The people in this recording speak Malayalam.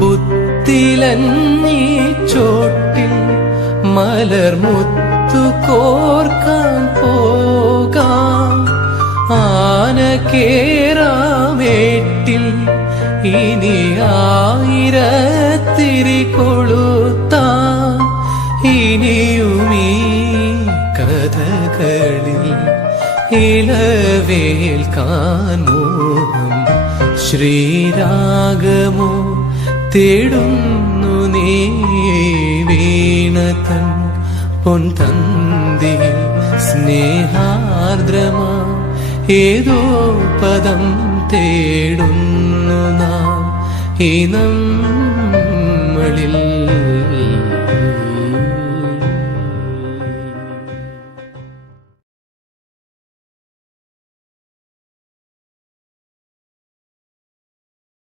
പുത്തിലഞ്ഞി ചോട്ടിൽ മലർമുത്തു കോർക്കാൻ പോകാം. ആന കേറാമേട്ടിൽ ഇനി ആയിരത്തിരി കൊളുത്താം. ഇനിയുമീ കഥകളിൽ ഇളവേൽക്കാൻ മോഹം. ശ്രീരാഗമോ തേടുന്നു നീ വീണതൻ പൊൻതന്തിയിൽ സ്നേഹാർദ്രമാ ഏതോ പദം തേടുന്നു നാം. ഈ